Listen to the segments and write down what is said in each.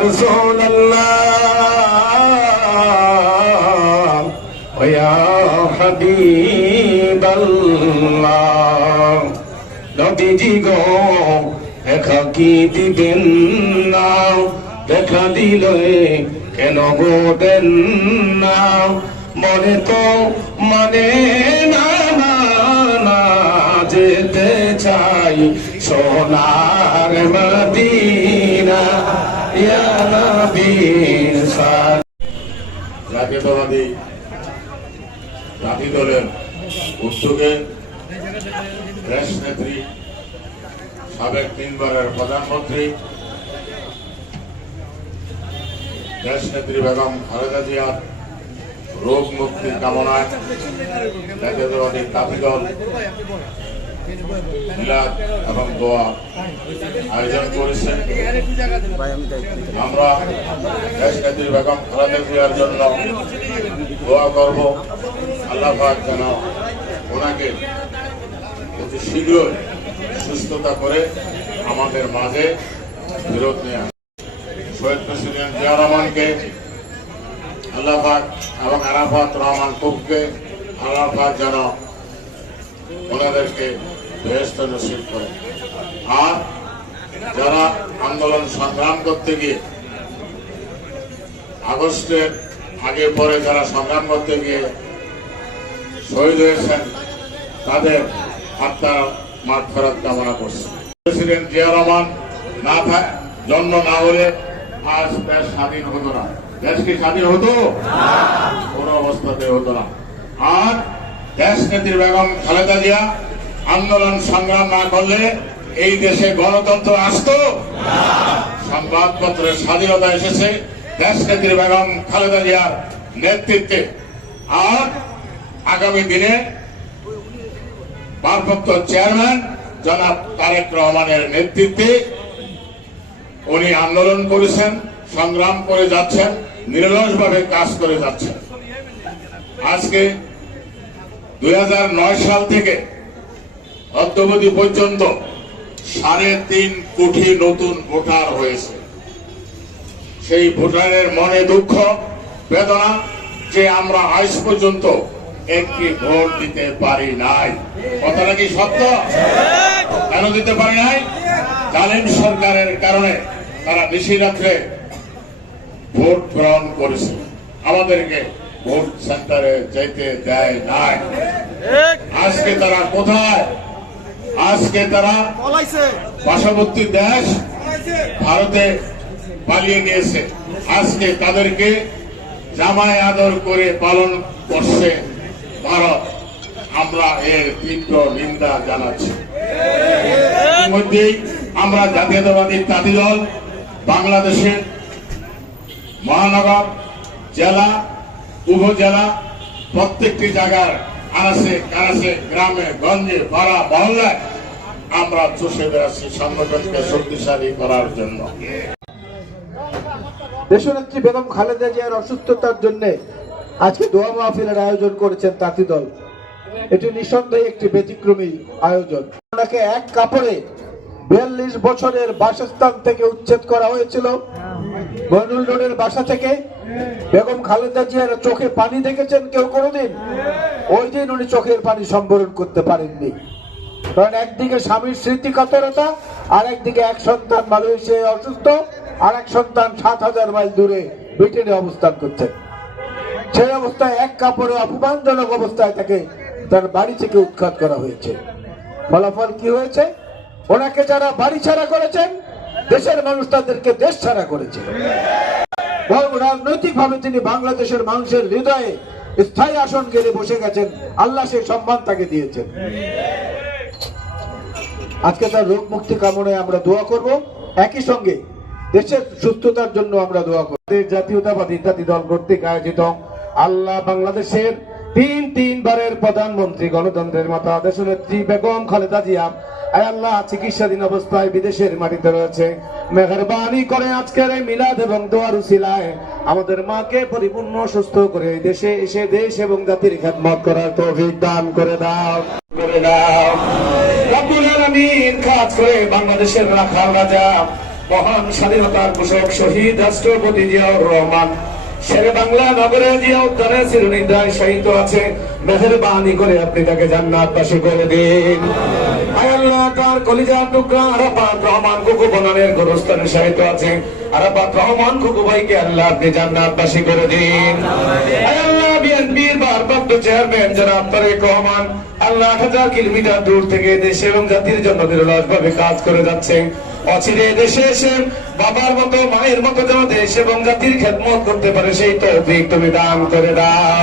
রাসূলুল্লাহ ওয়া ইয়া হাবিবাল্লাহ নবীজি গো দেখা কি দিবেন না দেখা দিলে কেন গো দেন না মনে তো মানে না যেতে চাই সোনার মদিনা ইয়া নবী জাতীয়তাবাদী জাতি দলের উদ্যোগে দেশ নেত্রী সাবেক 3 বারের প্রধানমন্ত্রী দেশ নেত্রী বেগম খালেদা জিয়ার রোগ মুক্তির কামনায় জাতীয়তাবাদী জাতি দল মিলাদ এবং দোয়া আয়োজন করেছে। আমরা দেশ নেত্রী বেগম খালেদা জিয়ার জন্য দোয়া করব, আল্লাহ পাক যেন ওনাকে অতি শীঘ্রই সুস্থতা করে আমাদের মাঝে ফেরত নিয়ে আসে। শহীদ প্রেসিডেন্ট জিয়া রহমানকে আল্লাহ পাক এবং আরাফাত রহমান কুককে আল্লাহ পাক যেন ওনাদেরকে বেহেশত নসিব করে। আর যারা আন্দোলন সংগ্রাম করতে গিয়ে আগস্টের আগে পরে যারা সংগ্রাম করতে গিয়ে শহীদ হয়েছেন তাদের আত্মার মাগফিরাত কামনা করছে। প্রেসিডেন্ট জিয়া রহমান জন্ম না হলে আজ দেশ স্বাধীন হতো না। দেশ কি স্বাধীন হতো? কোন অবস্থাতে হতো না। আর দেশ নেত্রী বেগম খালেদা জিয়া আন্দোলন সংগ্রাম না করলে এই দেশে গণতন্ত্র আসতো? সংবাদপত্রের স্বাধীনতা এসেছে দেশ নেত্রী বেগম খালেদা জিয়ার নেতৃত্বে। আর আগামী দিনে ভারপ্রাপ্ত চেয়ারম্যান জনাব তারেক রহমানের নেতৃত্বে উনি আন্দোলন করেছেন, সংগ্রাম করে যাচ্ছেন, নিরলসভাবে কাজ করে যাচ্ছেন। আজকে 2009 সাল থেকে অদ্যাবধি পর্যন্ত 3.5 কোটি নতুন ভোটার হয়েছে। সেই ভোটারের মনে দুঃখ বেদনা যে আমরা আজ পর্যন্ত একটি ভোট দিতে পারি নাই। কথাটা কি সত্য? কেন দিতে পারি নাই? জালিম সরকারের কারণে তারা নিশিরাত্রে ভোট গ্রহণ করেছে, আমাদেরকে ভোট সেন্টারে যেতে দেয় নাই। আজকে তারা কোথায়? আজকে তারা পার্শ্ববর্তী দেশ ভারতে পালিয়ে গিয়েছে। আজকে তাদেরকে জামায় আদর করে পালন করছে ভারত। আমরা এর তীব্র নিন্দা জানাচ্ছি। ইতিমধ্যেই আমরা জাতীয়তাবাদী জাতি দল বাংলাদেশের মহানগর, জেলা, উপজেলা প্রত্যেকটি জায়গার আনাচে কানাচে, গ্রামে গঞ্জে, পাড়া মহল্লায় আমরা চষে বেড়াচ্ছি সংগঠনকে শক্তিশালী করার জন্য। দেশনেত্রী বেগম খালেদা জিয়ার অসুস্থতার জন্য আজকে দোয়া মাহফিলের আয়োজন করেছেন তাঁতি দল। এটি নিঃসন্দেহে একটি ব্যতিক্রমী আয়োজন। ওনাকে এক কাপড়ে 42 বছরের বাসস্থান থেকে উচ্ছেদ করা হয়েছিল। মইনুল রোডের বাসা থেকে বেগম খালেদা জিয়ার চোখে পানি দেখেছেন কেউ কোনোদিন? ওই দিন উনি চোখের পানি সম্বরণ করতে পারেননি। কারণ একদিকে স্বামীর স্মৃতি কাতরতা, আর একদিকে এক সন্তান মালয়েশিয়ায় অসুস্থ, আর এক সন্তান 7000 মাইল দূরে ব্রিটেনে অবস্থান করছেন। সেই অবস্থায় এক কাপড়ে অপমানজনক অবস্থায় তাকে তার বাড়ি থেকে উৎখাত করা হয়েছে। ফলাফল কি হয়েছে? ওনাকে যারা বাড়ি ছাড়া করেছেন, দেশের মানুষ তাদেরকে দেশ ছাড়া করেছে। রাজনৈতিক ভাবে তিনি বাংলাদেশের মানুষের হৃদয়ে স্থায়ী আসন গেলে বসে গেছেন। আল্লাহ সেই সম্মান তাকে দিয়েছেন। আজকে তার রোগ মুক্তি কামনায় আমরা দোয়া করব। একই সঙ্গে দেশের সুস্থতার জন্য আমরা দোয়া করব। জাতীয়তাবাদী জাতি দল কর্তৃক আয়োজিত আল্লাহ বাংলাদেশের 3 বারের প্রধানমন্ত্রী গণতন্ত্রের মাতা দেশনেত্রী বেগম খালেদা জিয়া আল্লাহ চিকিৎসাধীন অবস্থায় বিদেশের মাটিতে রয়েছে। মেহেরবানি করে আজকের এই মিলাদ এবং দোয়ার উসিলায় আমাদের মাকে পরিপূর্ণ সুস্থ করে দেশে এসে দেশ এবং জাতির খেদমত করার তৌফিক দান করে দাও। রব্বুল আলামিন খাস করে বাংলাদেশের রাখাল রাজা মহান স্বাধীনতার ঘোষক শহীদ রাষ্ট্রপতি জিয়াউর রহমান শেরে বাংলা নগরে জিয়া উদ্যানে চিরনিদ্রায় শহীদ আছে। মেহেরবানি করে আপনি তাকে জান্নাতবাসী করে দিন। আয় আল্লাহ, তার কলিজার টুকরা আরাফাত রহমান কুকু বনানের গোরস্থানে শহীদ আছে। আরাফাত রহমান কুকু ভাইকে আল্লাহ আপনি জান্নাতবাসী করে দিন। আয় আল্লাহ, বিএনপির ভারপ্রাপ্ত চেয়ারম্যান জনাব তারেক রহমান আল্লাহ 8000 কিলোমিটার দূর থেকে দেশ এবং জাতির জন্য নিরলসভাবে কাজ করে যাচ্ছে। অচিরে দেশে এসে বাবার মতো মায়ের মতো যেন দেশ এবং জাতির খেদমত করতে পারে সেই তৌফিক তুমি দান করে দাও।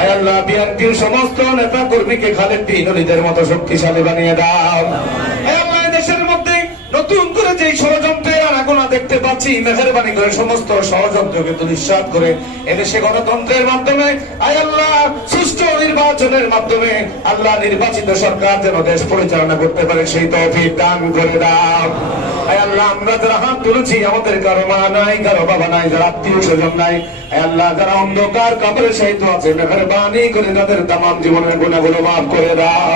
আয় আল্লাহ, বিএনপির সমস্ত নেতা কর্মীকে খালেদ বিন ওলীদের মতো শক্তিশালী বানিয়ে দাও। আয় আল্লাহ, দেশের মধ্যে নতুন করে যে ষড়যন্ত্রের আনাগোনা দেখতে পাচ্ছি, মেহেরবানি করে সমস্ত ষড়যন্ত্রকে দুলিশ্বাত করে এদেশে গণতন্ত্রের মাধ্যমে আয় আল্লাহ সুষ্ঠু নির্বাচনের মাধ্যমে আল্লাহ নির্বাচিত সরকার যেন দেশ পরিচালনা করতে পারে সেই তৌফিক দান করে দাও। আয় আল্লাহ, আমরা যারা হাত তুলেছি আমাদের কারো মা নাই, কারো বাবা নাই, যারা আত্মীয় স্বজন নাই, আয় আল্লাহ যারা অন্ধকার কবরে শহীদ আছে, মেহেরবানি করে তাদের তামাম জীবনের গুনাহগুলো মাফ করে দাও।